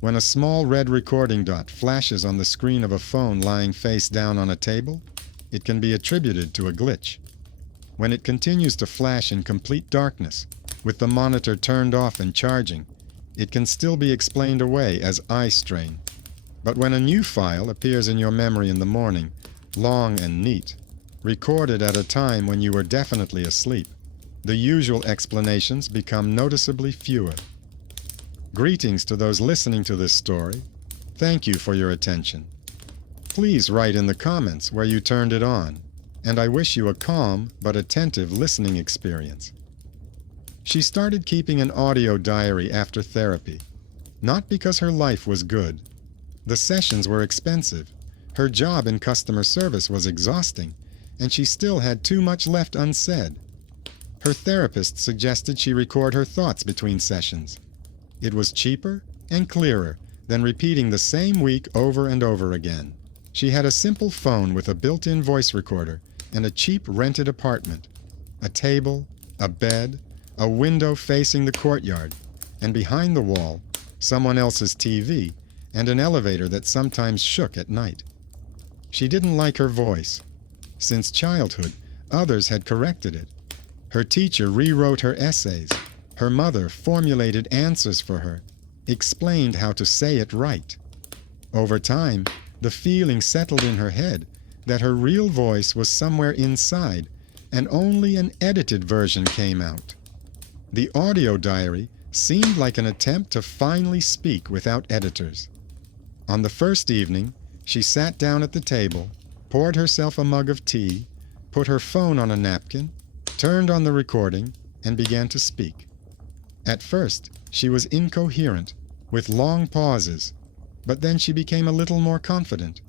When a small red recording dot flashes on the screen of a phone lying face down on a table, it can be attributed to a glitch. When it continues to flash in complete darkness, with the monitor turned off and charging, it can still be explained away as eye strain. But when a new file appears in your memory in the morning, long and neat, recorded at a time when you were definitely asleep, the usual explanations become noticeably fewer. Greetings to those listening to this story. Thank you for your attention. Please write in the comments where you turned it on, and I wish you a calm but attentive listening experience. She started keeping an audio diary after therapy, not because her life was good. The sessions were expensive, her job in customer service was exhausting, and she still had too much left unsaid. Her therapist suggested she record her thoughts between sessions. It was cheaper and clearer than repeating the same week over and over again. She had a simple phone with a built-in voice recorder and a cheap rented apartment, a table, a bed, a window facing the courtyard, and behind the wall, someone else's TV and an elevator that sometimes shook at night. She didn't like her voice. Since childhood, others had corrected it. Her teacher rewrote her essays. Her mother formulated answers for her, explained how to say it right. Over time, the feeling settled in her head that her real voice was somewhere inside, and only an edited version came out. The audio diary seemed like an attempt to finally speak without editors. On the first evening, she sat down at the table, poured herself a mug of tea, put her phone on a napkin, turned on the recording, and began to speak. At first, she was incoherent, with long pauses, but then she became a little more confident.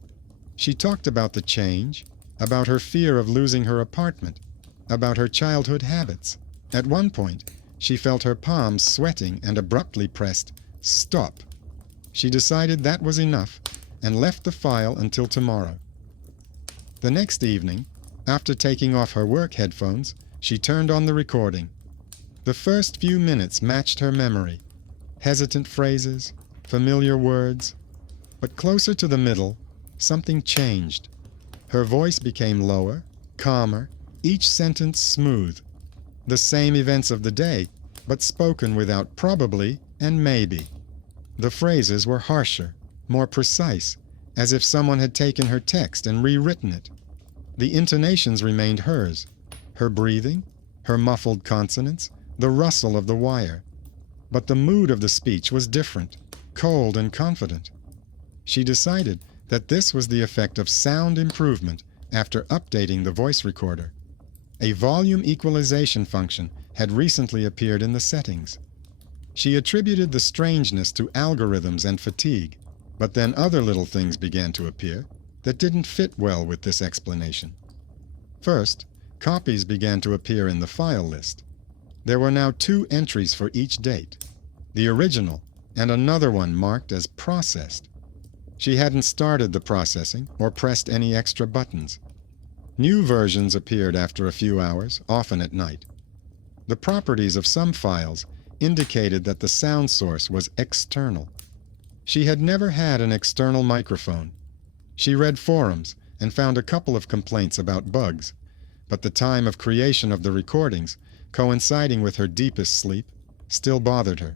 She talked about the change, about her fear of losing her apartment, about her childhood habits. At one point, she felt her palms sweating and abruptly pressed "Stop." She decided that was enough and left the file until tomorrow. The next evening, after taking off her work headphones, she turned on the recording. The first few minutes matched her memory. Hesitant phrases, familiar words. But closer to the middle, something changed. Her voice became lower, calmer, each sentence smooth. The same events of the day, but spoken without probably and maybe. The phrases were harsher, more precise, as if someone had taken her text and rewritten it. The intonations remained hers. Her breathing, her muffled consonants, the rustle of the wire. But the mood of the speech was different, cold and confident. She decided that this was the effect of sound improvement after updating the voice recorder. A volume equalization function had recently appeared in the settings. She attributed the strangeness to algorithms and fatigue, but then other little things began to appear that didn't fit well with this explanation. First, copies began to appear in the file list. There were now 2 entries for each date, the original and another one marked as processed. She hadn't started the processing or pressed any extra buttons. New versions appeared after a few hours, often at night. The properties of some files indicated that the sound source was external. She had never had an external microphone. She read forums and found a couple of complaints about bugs, but the time of creation of the recordings, coinciding with her deepest sleep, still bothered her.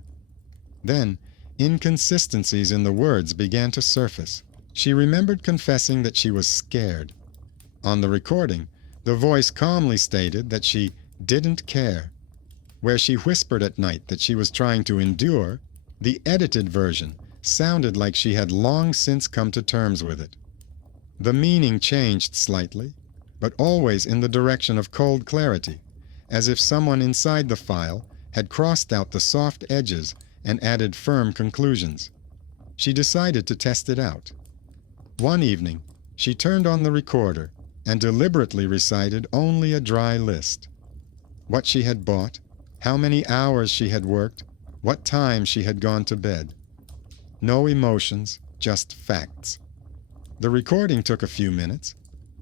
Then, inconsistencies in the words began to surface. She remembered confessing that she was scared. On the recording, the voice calmly stated that she didn't care. Where she whispered at night that she was trying to endure, the edited version sounded like she had long since come to terms with it. The meaning changed slightly, but always in the direction of cold clarity, as if someone inside the file had crossed out the soft edges and added firm conclusions. She decided to test it out. One evening, she turned on the recorder and deliberately recited only a dry list. What she had bought, how many hours she had worked, what time she had gone to bed. No emotions, just facts. The recording took a few minutes.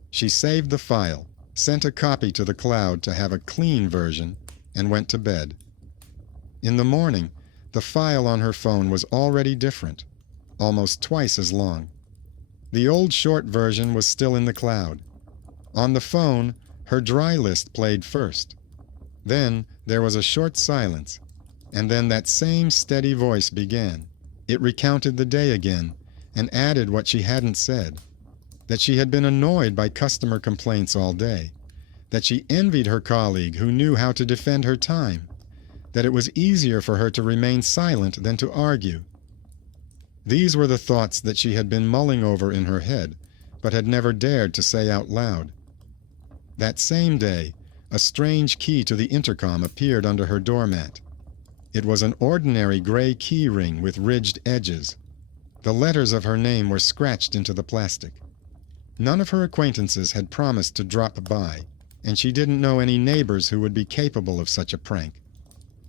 She saved the file, sent a copy to the cloud to have a clean version, and went to bed. In the morning, the file on her phone was already different. almost twice as long. The old short version was still in the cloud. On the phone, her dry list played first. Then there was a short silence, and then that same steady voice began. It recounted the day again and added what she hadn't said, that she had been annoyed by customer complaints all day, that she envied her colleague who knew how to defend her time, that it was easier for her to remain silent than to argue. These were the thoughts that she had been mulling over in her head, but had never dared to say out loud. That same day, a strange key to the intercom appeared under her doormat. It was an ordinary gray key ring with ridged edges. The letters of her name were scratched into the plastic. None of her acquaintances had promised to drop by, and she didn't know any neighbors who would be capable of such a prank.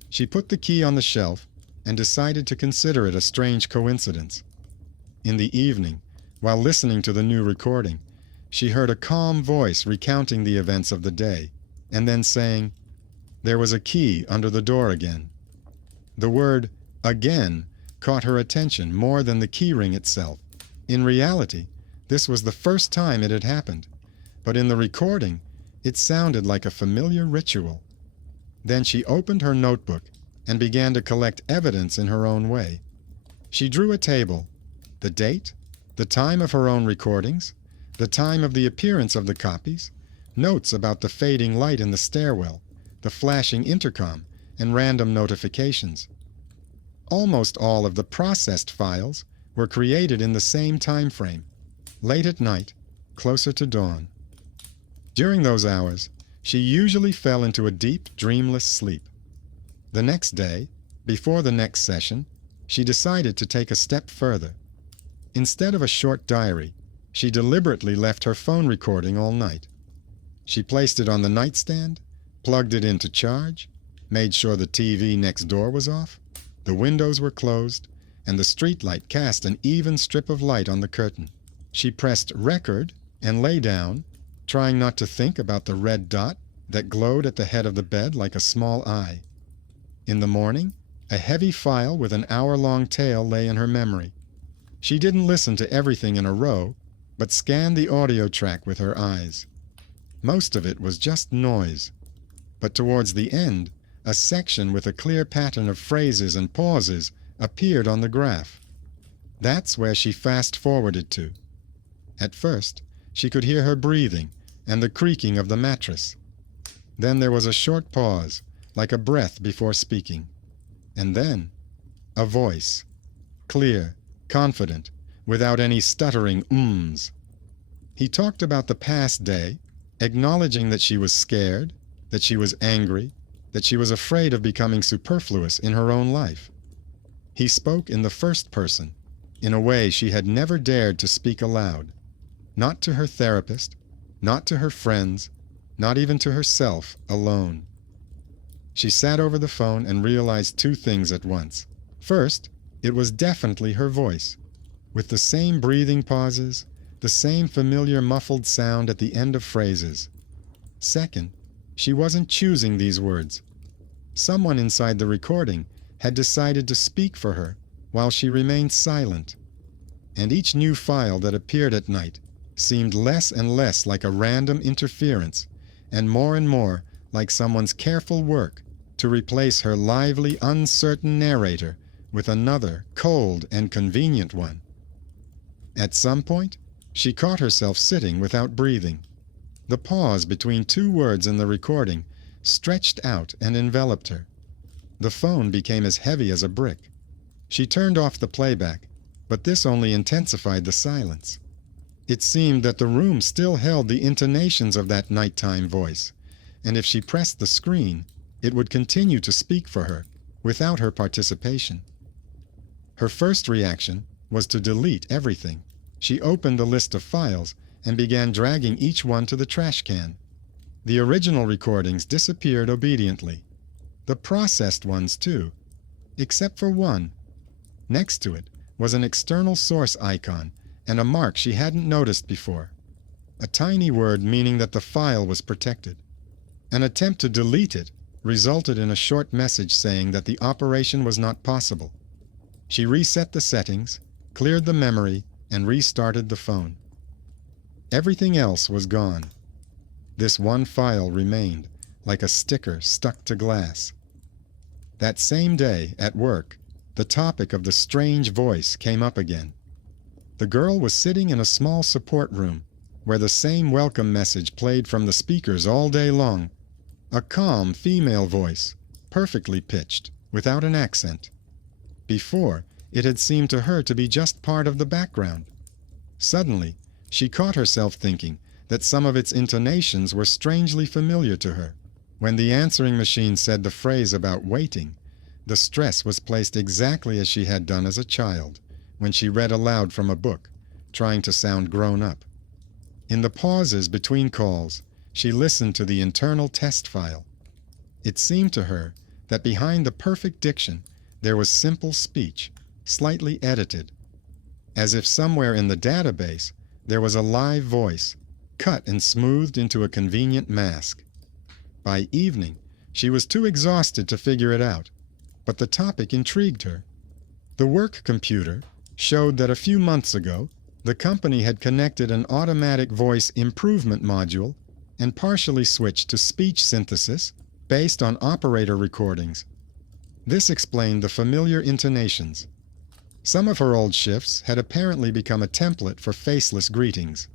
She put the key on the shelf and decided to consider it a strange coincidence. In the evening, while listening to the new recording, she heard a calm voice recounting the events of the day, and then saying, "There was a key under the door again." The word "again" caught her attention more than the keyring itself. In reality, this was the first time it had happened, but in the recording, it sounded like a familiar ritual. Then she opened her notebook and began to collect evidence in her own way. She drew a table: the date, the time of her own recordings, the time of the appearance of the copies, notes about the fading light in the stairwell, the flashing intercom, and random notifications. Almost all of the processed files were created in the same time frame, late at night, closer to dawn. During those hours, she usually fell into a deep, dreamless sleep. The next day, before the next session, she decided to take a step further. Instead of a short diary, she deliberately left her phone recording all night. She placed it on the nightstand, plugged it in to charge, made sure the TV next door was off, the windows were closed, and the streetlight cast an even strip of light on the curtain. She pressed record and lay down, trying not to think about the red dot that glowed at the head of the bed like a small eye. In the morning, a heavy file with an hour-long tale lay in her memory. She didn't listen to everything in a row, but scanned the audio track with her eyes. Most of it was just noise, but towards the end, a section with a clear pattern of phrases and pauses appeared on the graph. That's where she fast-forwarded to. At first, she could hear her breathing and the creaking of the mattress. Then there was a short pause, like a breath before speaking. And then, a voice, clear, confident, without any stuttering ums. He talked about the past day, acknowledging that she was scared, that she was angry, that she was afraid of becoming superfluous in her own life. He spoke in the first person, in a way she had never dared to speak aloud. Not to her therapist, not to her friends, not even to herself alone. She sat over the phone and realized two things at once. First, it was definitely her voice, with the same breathing pauses, the same familiar muffled sound at the end of phrases. Second, she wasn't choosing these words. Someone inside the recording had decided to speak for her while she remained silent. And each new file that appeared at night seemed less and less like a random interference, and more like someone's careful work to replace her lively, uncertain narrator with another, cold and convenient one. At some point, she caught herself sitting without breathing. The pause between two words in the recording stretched out and enveloped her. The phone became as heavy as a brick. She turned off the playback, but this only intensified the silence. It seemed that the room still held the intonations of that nighttime voice, and if she pressed the screen, it would continue to speak for her, without her participation. Her first reaction was to delete everything. She opened the list of files and began dragging each one to the trash can. The original recordings disappeared obediently. The processed ones, too, except for one. Next to it was an external source icon and a mark she hadn't noticed before. A tiny word meaning that the file was protected. An attempt to delete it resulted in a short message saying that the operation was not possible. She reset the settings, cleared the memory, and restarted the phone. Everything else was gone. This one file remained, like a sticker stuck to glass. That same day, at work, the topic of the strange voice came up again. The girl was sitting in a small support room, where the same welcome message played from the speakers all day long. A calm female voice, perfectly pitched, without an accent. Before, it had seemed to her to be just part of the background. Suddenly, she caught herself thinking that some of its intonations were strangely familiar to her. When the answering machine said the phrase about waiting, the stress was placed exactly as she had done as a child, when she read aloud from a book, trying to sound grown up. In the pauses between calls, she listened to the internal test file. It seemed to her that behind the perfect diction there was simple speech, slightly edited, as if somewhere in the database there was a live voice, cut and smoothed into a convenient mask. By evening, she was too exhausted to figure it out, but the topic intrigued her. The work computer showed that a few months ago, the company had connected an automatic voice improvement module and partially switched to speech synthesis based on operator recordings. This explained the familiar intonations. Some of her old shifts had apparently become a template for faceless greetings.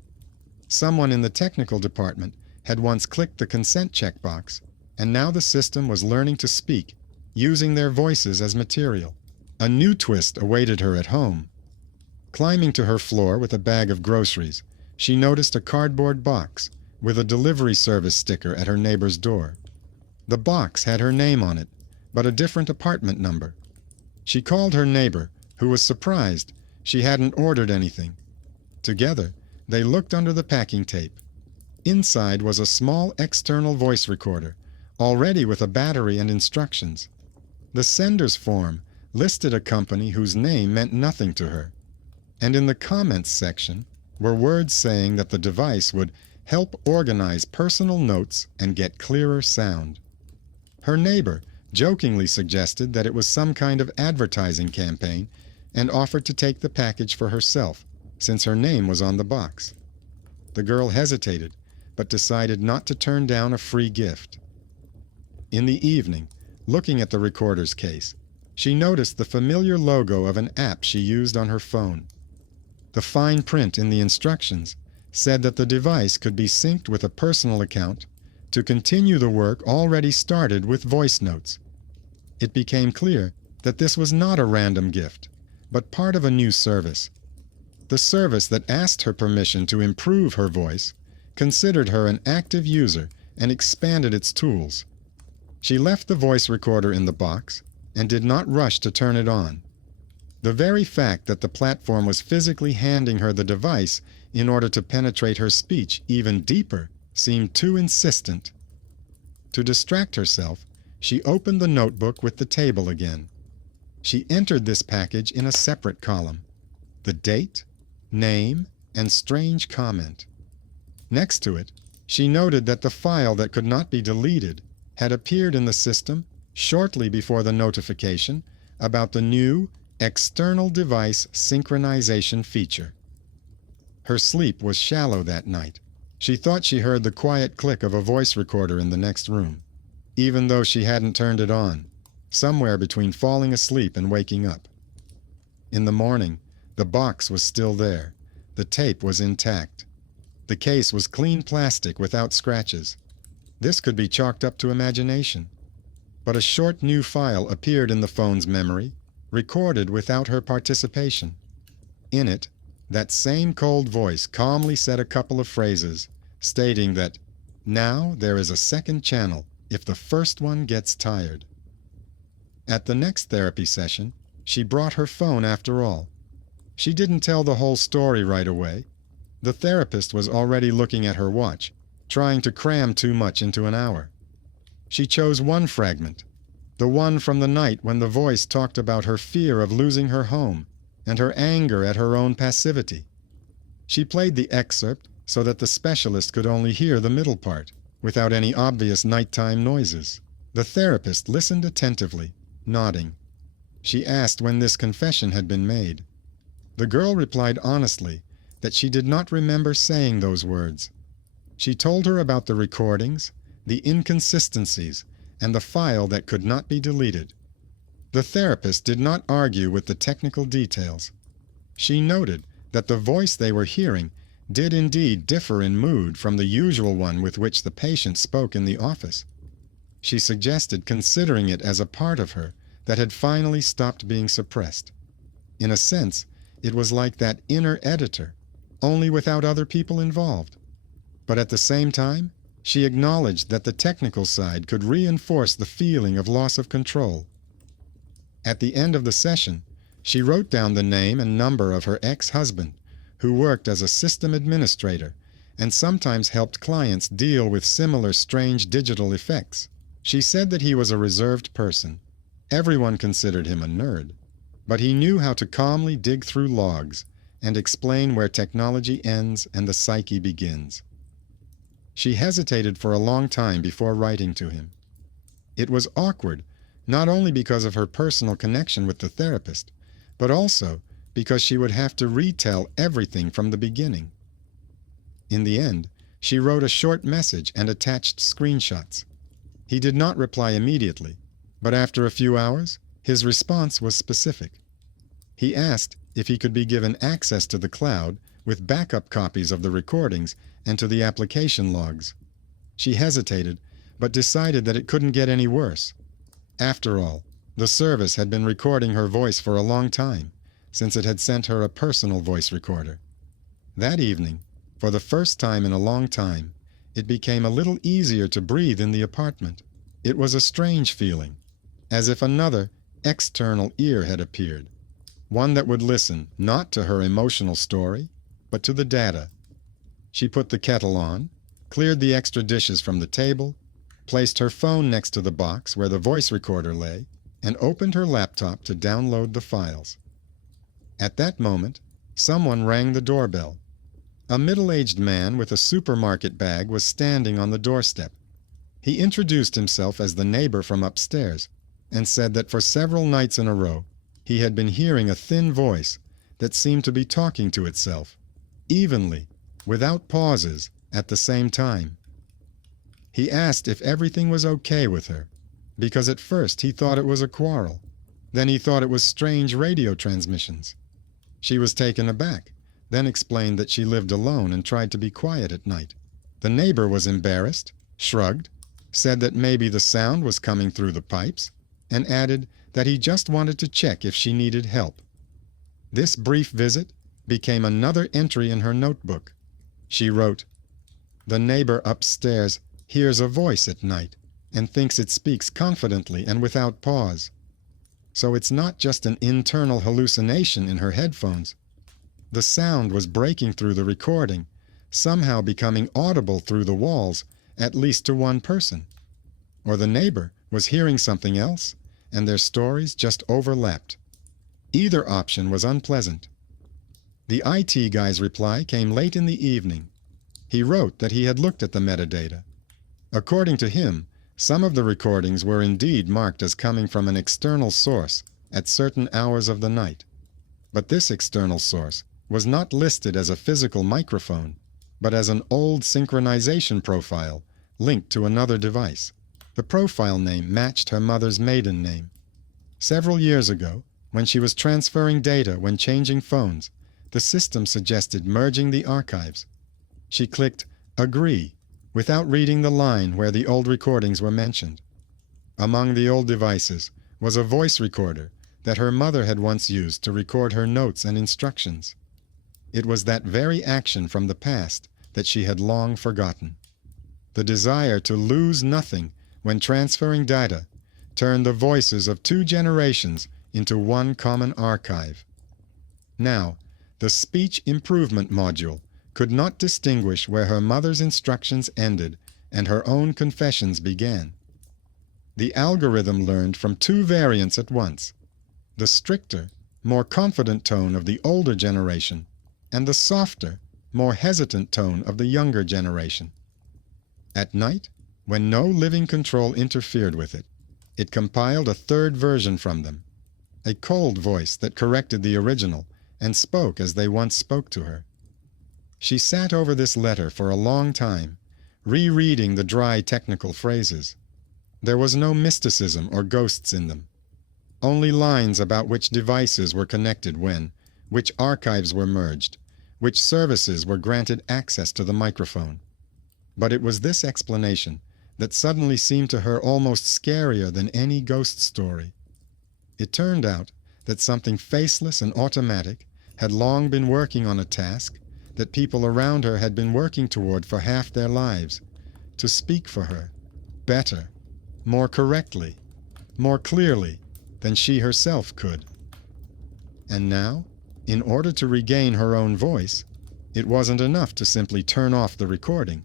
Someone in the technical department had once clicked the consent checkbox, and now the system was learning to speak, using their voices as material. A new twist awaited her at home. Climbing to her floor with a bag of groceries, she noticed a cardboard box with a delivery service sticker at her neighbor's door. The box had her name on it, but a different apartment number. She called her neighbor, who was surprised she hadn't ordered anything. Together, they looked under the packing tape. Inside was a small external voice recorder, already with a battery and instructions. The sender's form listed a company whose name meant nothing to her, and in the comments section were words saying that the device would help organize personal notes and get clearer sound. Her neighbor jokingly suggested that it was some kind of advertising campaign and offered to take the package for herself, since her name was on the box. The girl hesitated, but decided not to turn down a free gift. In the evening, looking at the recorder's case, she noticed the familiar logo of an app she used on her phone. The fine print in the instructions said that the device could be synced with a personal account to continue the work already started with voice notes. It became clear that this was not a random gift, but part of a new service. The service that asked her permission to improve her voice considered her an active user and expanded its tools. She left the voice recorder in the box and did not rush to turn it on. The very fact that the platform was physically handing her the device in order to penetrate her speech even deeper seemed too insistent. To distract herself, she opened the notebook with the table again. She entered this package in a separate column: the date, name, and strange comment. Next to it, she noted that the file that could not be deleted had appeared in the system shortly before the notification about the new external device synchronization feature. Her sleep was shallow that night. She thought she heard the quiet click of a voice recorder in the next room, even though she hadn't turned it on, somewhere between falling asleep and waking up. In the morning, the box was still there. The tape was intact. The case was clean plastic without scratches. This could be chalked up to imagination. But a short new file appeared in the phone's memory, recorded without her participation. In it, that same cold voice calmly said a couple of phrases, stating that, "Now there is a second channel if the first one gets tired." At the next therapy session, she brought her phone after all. She didn't tell the whole story right away. The therapist was already looking at her watch, trying to cram too much into an hour. She chose one fragment, the one from the night when the voice talked about her fear of losing her home and her anger at her own passivity. She played the excerpt so that the specialist could only hear the middle part, without any obvious nighttime noises. The therapist listened attentively, nodding. She asked when this confession had been made. The girl replied honestly that she did not remember saying those words. She told her about the recordings, the inconsistencies, and the file that could not be deleted. The therapist did not argue with the technical details. She noted that the voice they were hearing did indeed differ in mood from the usual one with which the patient spoke in the office. She suggested considering it as a part of her that had finally stopped being suppressed. In a sense, it was like that inner editor, only without other people involved. But at the same time, she acknowledged that the technical side could reinforce the feeling of loss of control. At the end of the session, she wrote down the name and number of her ex-husband, who worked as a system administrator and sometimes helped clients deal with similar strange digital effects. She said that he was a reserved person. Everyone considered him a nerd. But he knew how to calmly dig through logs and explain where technology ends and the psyche begins. She hesitated for a long time before writing to him. It was awkward, not only because of her personal connection with the therapist, but also because she would have to retell everything from the beginning. In the end, she wrote a short message and attached screenshots. He did not reply immediately, but after a few hours, his response was specific. He asked if he could be given access to the cloud with backup copies of the recordings and to the application logs. She hesitated, but decided that it couldn't get any worse. After all, the service had been recording her voice for a long time, since it had sent her a personal voice recorder. That evening, for the first time in a long time, it became a little easier to breathe in the apartment. It was a strange feeling, as if another, external ear had appeared, one that would listen not to her emotional story, but to the data. She put the kettle on, cleared the extra dishes from the table, placed her phone next to the box where the voice recorder lay, and opened her laptop to download the files. At that moment, someone rang the doorbell. A middle-aged man with a supermarket bag was standing on the doorstep. He introduced himself as the neighbor from upstairs and said that for several nights in a row, he had been hearing a thin voice that seemed to be talking to itself, evenly, without pauses, at the same time. He asked if everything was okay with her, because at first he thought it was a quarrel. Then he thought it was strange radio transmissions. She was taken aback, then explained that she lived alone and tried to be quiet at night. The neighbor was embarrassed, shrugged, said that maybe the sound was coming through the pipes, and added that he just wanted to check if she needed help. This brief visit became another entry in her notebook. She wrote, "The neighbor upstairs hears a voice at night and thinks it speaks confidently and without pause. So it's not just an internal hallucination in her headphones. The sound was breaking through the recording, somehow becoming audible through the walls, at least to one person. Or the neighbor was hearing something else, and their stories just overlapped. Either option was unpleasant." The IT guy's reply came late in the evening. He wrote that he had looked at the metadata. According to him, some of the recordings were indeed marked as coming from an external source at certain hours of the night. But this external source was not listed as a physical microphone, but as an old synchronization profile linked to another device. The profile name matched her mother's maiden name. Several years ago, when she was transferring data when changing phones, the system suggested merging the archives. She clicked "Agree" without reading the line where the old recordings were mentioned. Among the old devices was a voice recorder that her mother had once used to record her notes and instructions. It was that very action from the past that she had long forgotten. The desire to lose nothing when transferring data turned the voices of two generations into one common archive. Now, the speech improvement module could not distinguish where her mother's instructions ended and her own confessions began. The algorithm learned from two variants at once: the stricter, more confident tone of the older generation and the softer, more hesitant tone of the younger generation. At night, when no living control interfered with it, it compiled a third version from them, a cold voice that corrected the original and spoke as they once spoke to her. She sat over this letter for a long time, rereading the dry technical phrases. There was no mysticism or ghosts in them. Only lines about which devices were connected when, which archives were merged, which services were granted access to the microphone. But it was this explanation that suddenly seemed to her almost scarier than any ghost story. It turned out that something faceless and automatic had long been working on a task that people around her had been working toward for half their lives, to speak for her, better, more correctly, more clearly than she herself could. And now, in order to regain her own voice, it wasn't enough to simply turn off the recording.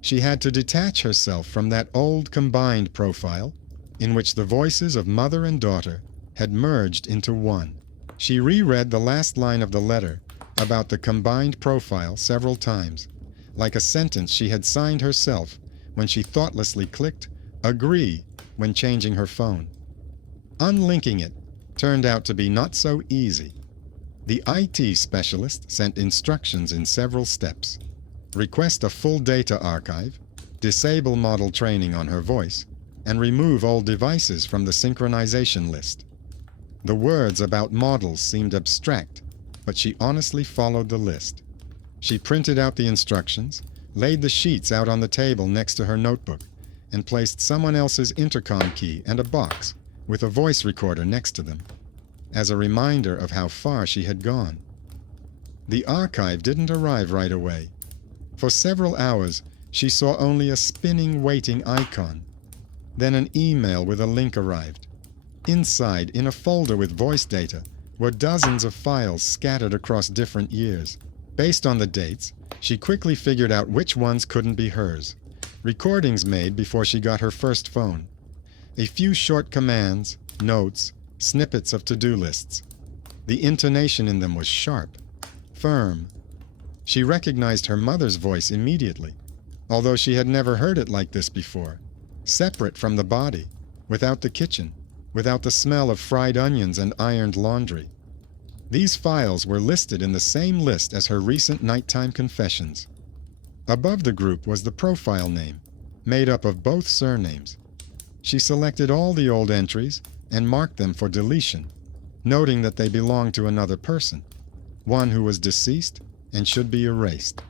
She had to detach herself from that old combined profile in which the voices of mother and daughter had merged into one. She reread the last line of the letter about the combined profile several times, like a sentence she had signed herself when she thoughtlessly clicked "Agree" when changing her phone. Unlinking it turned out to be not so easy. The IT specialist sent instructions in several steps. Request a full data archive, disable model training on her voice, and remove old devices from the synchronization list. The words about models seemed abstract, but she honestly followed the list. She printed out the instructions, laid the sheets out on the table next to her notebook, and placed someone else's intercom key and a box with a voice recorder next to them, as a reminder of how far she had gone. The archive didn't arrive right away. For several hours, she saw only a spinning, waiting icon. Then an email with a link arrived. Inside, in a folder with voice data, were dozens of files scattered across different years. Based on the dates, she quickly figured out which ones couldn't be hers. Recordings made before she got her first phone. A few short commands, notes, snippets of to-do lists. The intonation in them was sharp, firm. She recognized her mother's voice immediately, although she had never heard it like this before, separate from the body, without the kitchen, without the smell of fried onions and ironed laundry. These files were listed in the same list as her recent nighttime confessions. Above the group was the profile name, made up of both surnames. She selected all the old entries and marked them for deletion, noting that they belonged to another person, one who was deceased and should be erased.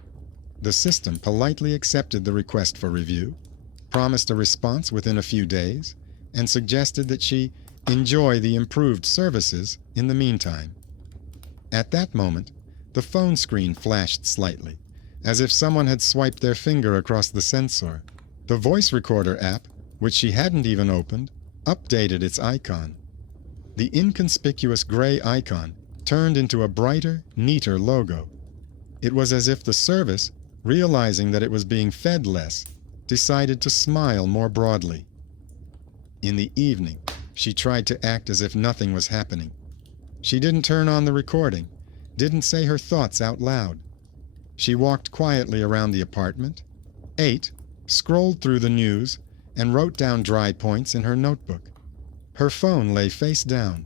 The system politely accepted the request for review, promised a response within a few days, and suggested that she enjoy the improved services in the meantime. At that moment, the phone screen flashed slightly, as if someone had swiped their finger across the sensor. The voice recorder app, which she hadn't even opened, updated its icon. The inconspicuous gray icon turned into a brighter, neater logo. It was as if the service, realizing that it was being fed less, decided to smile more broadly. In the evening, she tried to act as if nothing was happening. She didn't turn on the recording, didn't say her thoughts out loud. She walked quietly around the apartment, ate, scrolled through the news, and wrote down dry points in her notebook. Her phone lay face down.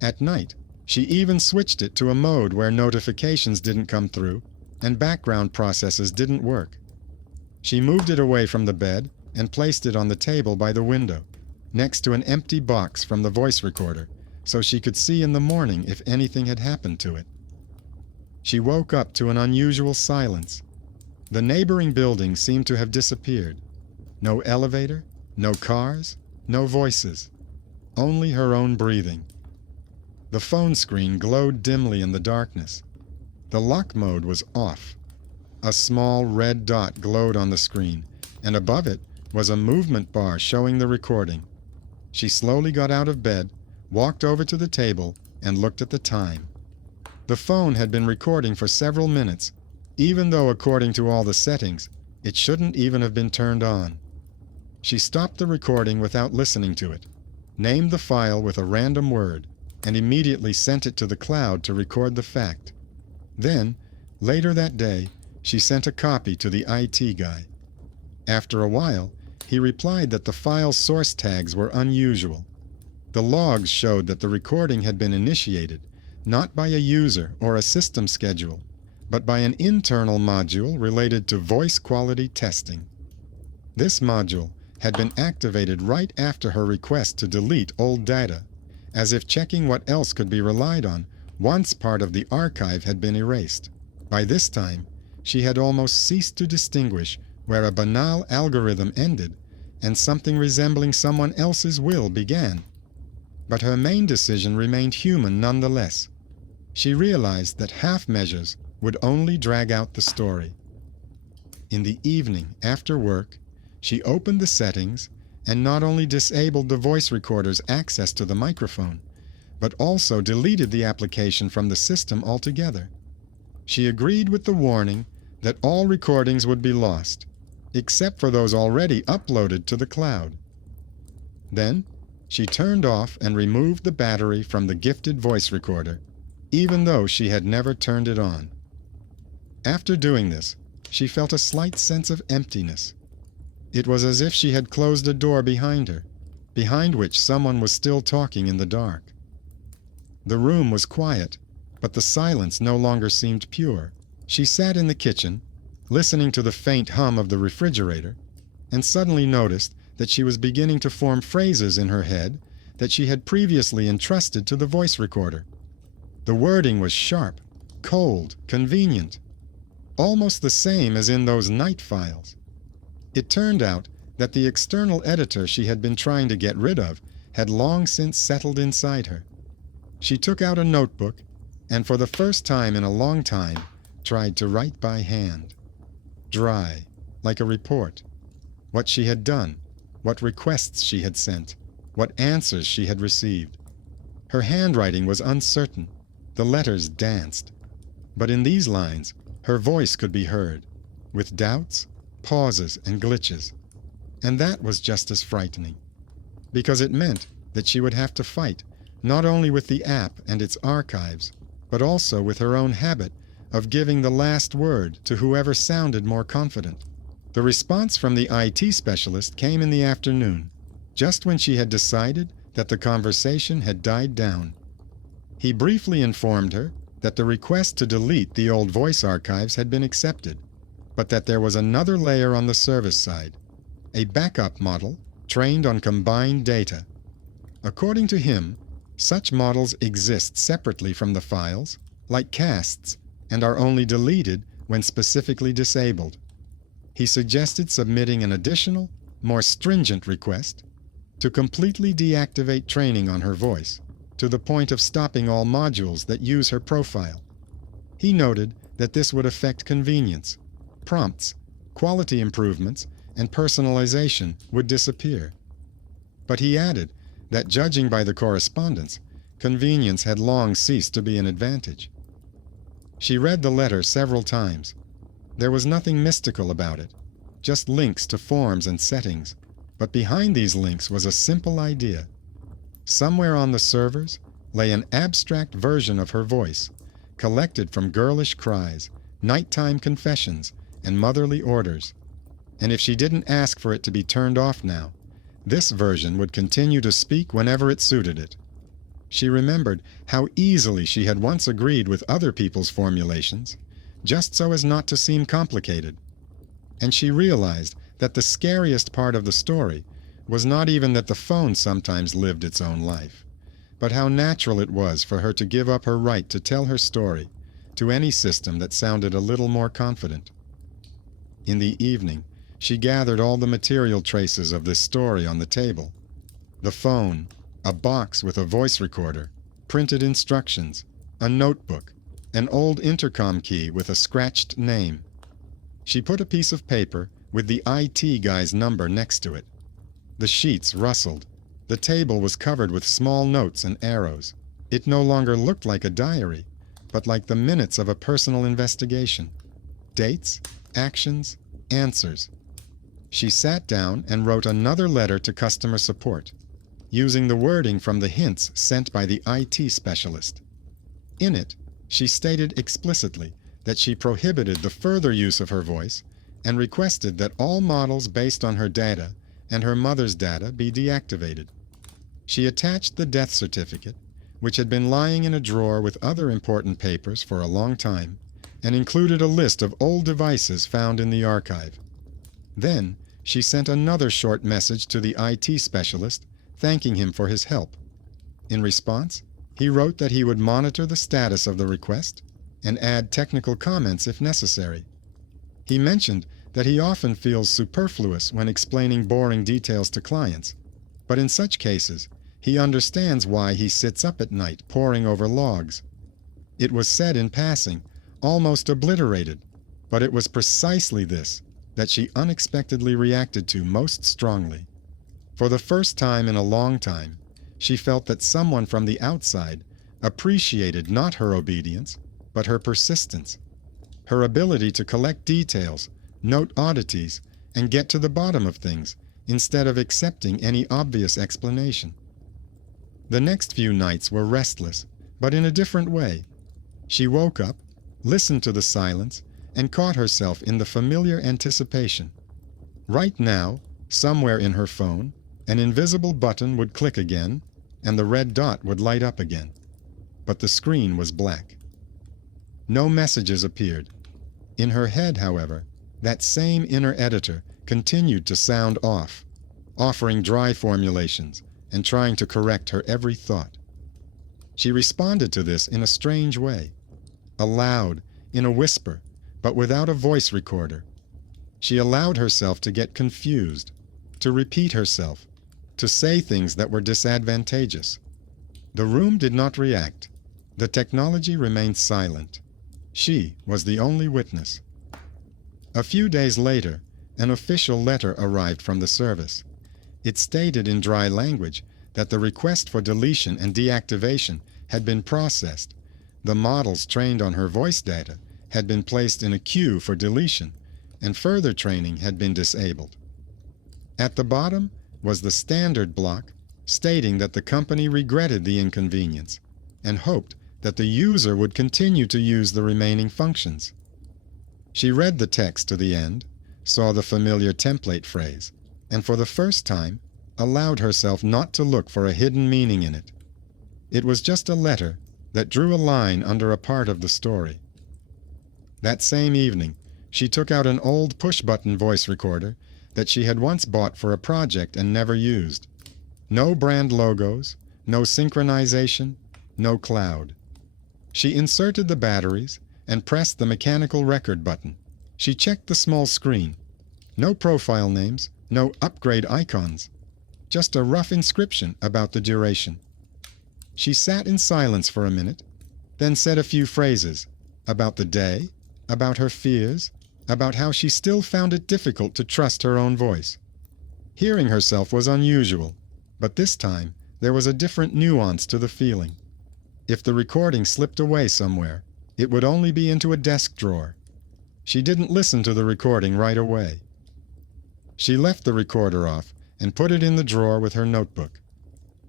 At night, she even switched it to a mode where notifications didn't come through and background processes didn't work. She moved it away from the bed and placed it on the table by the window, next to an empty box from the voice recorder, so she could see in the morning if anything had happened to it. She woke up to an unusual silence. The neighboring building seemed to have disappeared. No elevator, no cars, no voices. Only her own breathing. The phone screen glowed dimly in the darkness. The lock mode was off. A small red dot glowed on the screen, and above it was a movement bar showing the recording. She slowly got out of bed, walked over to the table, and looked at the time. The phone had been recording for several minutes, even though according to all the settings, it shouldn't even have been turned on. She stopped the recording without listening to it, named the file with a random word, and immediately sent it to the cloud to record the fact. Then, later that day, she sent a copy to the IT guy. After a while, he replied that the file's source tags were unusual. The logs showed that the recording had been initiated, not by a user or a system schedule, but by an internal module related to voice quality testing. This module had been activated right after her request to delete old data, as if checking what else could be relied on once part of the archive had been erased. By this time, she had almost ceased to distinguish where a banal algorithm ended and something resembling someone else's will began. But her main decision remained human nonetheless. She realized that half measures would only drag out the story. In the evening, after work, she opened the settings and not only disabled the voice recorder's access to the microphone, but also deleted the application from the system altogether. She agreed with the warning that all recordings would be lost, except for those already uploaded to the cloud. Then, she turned off and removed the battery from the gifted voice recorder, even though she had never turned it on. After doing this, she felt a slight sense of emptiness. It was as if she had closed a door behind her, behind which someone was still talking in the dark. The room was quiet, but the silence no longer seemed pure. She sat in the kitchen, listening to the faint hum of the refrigerator, and suddenly noticed that she was beginning to form phrases in her head that she had previously entrusted to the voice recorder. The wording was sharp, cold, convenient, almost the same as in those night files. It turned out that the external editor she had been trying to get rid of had long since settled inside her. She took out a notebook and for the first time in a long time tried to write by hand. Dry, like a report. What she had done, what requests she had sent, what answers she had received. Her handwriting was uncertain. The letters danced. But in these lines, her voice could be heard, with doubts, pauses, and glitches. And that was just as frightening, because it meant that she would have to fight not only with the app and its archives, but also with her own habit of giving the last word to whoever sounded more confident. The response from the IT specialist came in the afternoon, just when she had decided that the conversation had died down. He briefly informed her that the request to delete the old voice archives had been accepted, but that there was another layer on the service side, a backup model trained on combined data. According to him, such models exist separately from the files, like casts, and are only deleted when specifically disabled. He suggested submitting an additional, more stringent request to completely deactivate training on her voice, to the point of stopping all modules that use her profile. He noted that this would affect convenience. Prompts, quality improvements, and personalization would disappear. But he added that judging by the correspondence, convenience had long ceased to be an advantage. She read the letter several times. There was nothing mystical about it, just links to forms and settings. But behind these links was a simple idea. Somewhere on the servers lay an abstract version of her voice, collected from girlish cries, nighttime confessions, and motherly orders. And if she didn't ask for it to be turned off now, this version would continue to speak whenever it suited it. She remembered how easily she had once agreed with other people's formulations, just so as not to seem complicated. And she realized that the scariest part of the story was not even that the phone sometimes lived its own life, but how natural it was for her to give up her right to tell her story to any system that sounded a little more confident. In the evening, she gathered all the material traces of this story on the table. The phone, a box with a voice recorder, printed instructions, a notebook, an old intercom key with a scratched name. She put a piece of paper with the IT guy's number next to it. The sheets rustled. The table was covered with small notes and arrows. It no longer looked like a diary, but like the minutes of a personal investigation. Dates, actions, answers. She sat down and wrote another letter to customer support, using the wording from the hints sent by the IT specialist. In it, she stated explicitly that she prohibited the further use of her voice and requested that all models based on her data and her mother's data be deactivated. She attached the death certificate, which had been lying in a drawer with other important papers for a long time, and included a list of old devices found in the archive. Then she sent another short message to the IT specialist, thanking him for his help. In response, he wrote that he would monitor the status of the request and add technical comments if necessary. He mentioned that he often feels superfluous when explaining boring details to clients, but in such cases, he understands why he sits up at night poring over logs. It was said in passing, almost obliterated, but it was precisely this that she unexpectedly reacted to most strongly. For the first time in a long time, she felt that someone from the outside appreciated not her obedience, but her persistence, her ability to collect details, note oddities, and get to the bottom of things instead of accepting any obvious explanation. The next few nights were restless, but in a different way. She woke up, listened to the silence, and caught herself in the familiar anticipation. Right now, somewhere in her phone, an invisible button would click again, and the red dot would light up again. But the screen was black. No messages appeared. In her head, however, that same inner editor continued to sound off, offering dry formulations and trying to correct her every thought. She responded to this in a strange way, aloud, in a whisper, but without a voice recorder. She allowed herself to get confused, to repeat herself, to say things that were disadvantageous. The room did not react. The technology remained silent. She was the only witness. A few days later, an official letter arrived from the service. It stated in dry language that the request for deletion and deactivation had been processed. The models trained on her voice data had been placed in a queue for deletion, and further training had been disabled. At the bottom was the standard block stating that the company regretted the inconvenience and hoped that the user would continue to use the remaining functions. She read the text to the end, saw the familiar template phrase, and for the first time allowed herself not to look for a hidden meaning in it. It was just a letter that drew a line under a part of the story. That same evening, she took out an old push-button voice recorder that she had once bought for a project and never used. No brand logos, no synchronization, no cloud. She inserted the batteries and pressed the mechanical record button. She checked the small screen. No profile names, no upgrade icons. Just a rough inscription about the duration. She sat in silence for a minute, then said a few phrases about the day, about her fears, about how she still found it difficult to trust her own voice. Hearing herself was unusual, but this time there was a different nuance to the feeling. If the recording slipped away somewhere, it would only be into a desk drawer. She didn't listen to the recording right away. She left the recorder off and put it in the drawer with her notebook.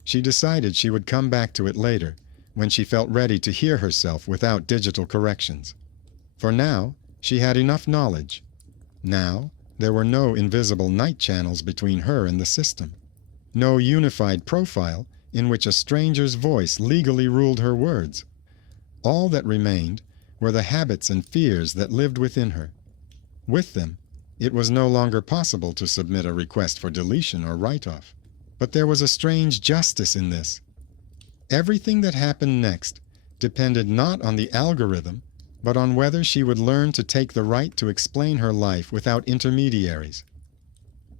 She decided she would come back to it later, when she felt ready to hear herself without digital corrections. For now, she had enough knowledge. Now, there were no invisible night channels between her and the system. No unified profile in which a stranger's voice legally ruled her words. All that remained were the habits and fears that lived within her. With them, it was no longer possible to submit a request for deletion or write-off. But there was a strange justice in this. Everything that happened next depended not on the algorithm, but on whether she would learn to take the right to explain her life without intermediaries.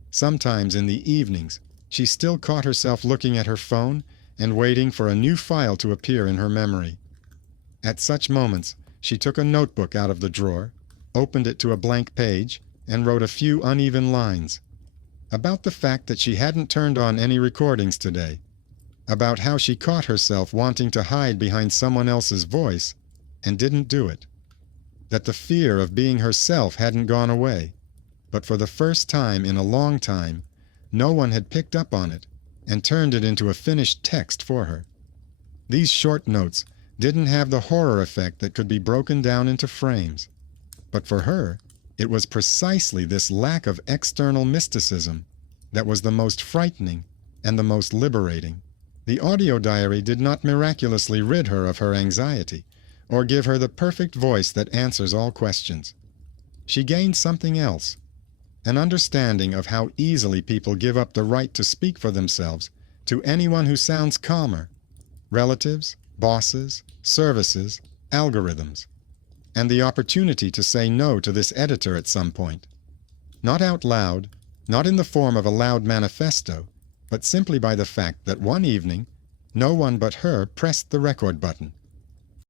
Sometimes in the evenings, she still caught herself looking at her phone and waiting for a new file to appear in her memory. At such moments, she took a notebook out of the drawer, opened it to a blank page, and wrote a few uneven lines. About the fact that she hadn't turned on any recordings today. About how she caught herself wanting to hide behind someone else's voice and didn't do it. That the fear of being herself hadn't gone away, but for the first time in a long time, no one had picked up on it and turned it into a finished text for her. These short notes didn't have the horror effect that could be broken down into frames. But for her, it was precisely this lack of external mysticism that was the most frightening and the most liberating. The audio diary did not miraculously rid her of her anxiety, or give her the perfect voice that answers all questions. She gained something else, an understanding of how easily people give up the right to speak for themselves to anyone who sounds calmer: relatives, bosses, services, algorithms, and the opportunity to say no to this editor at some point. Not out loud, not in the form of a loud manifesto, but simply by the fact that one evening, no one but her pressed the record button,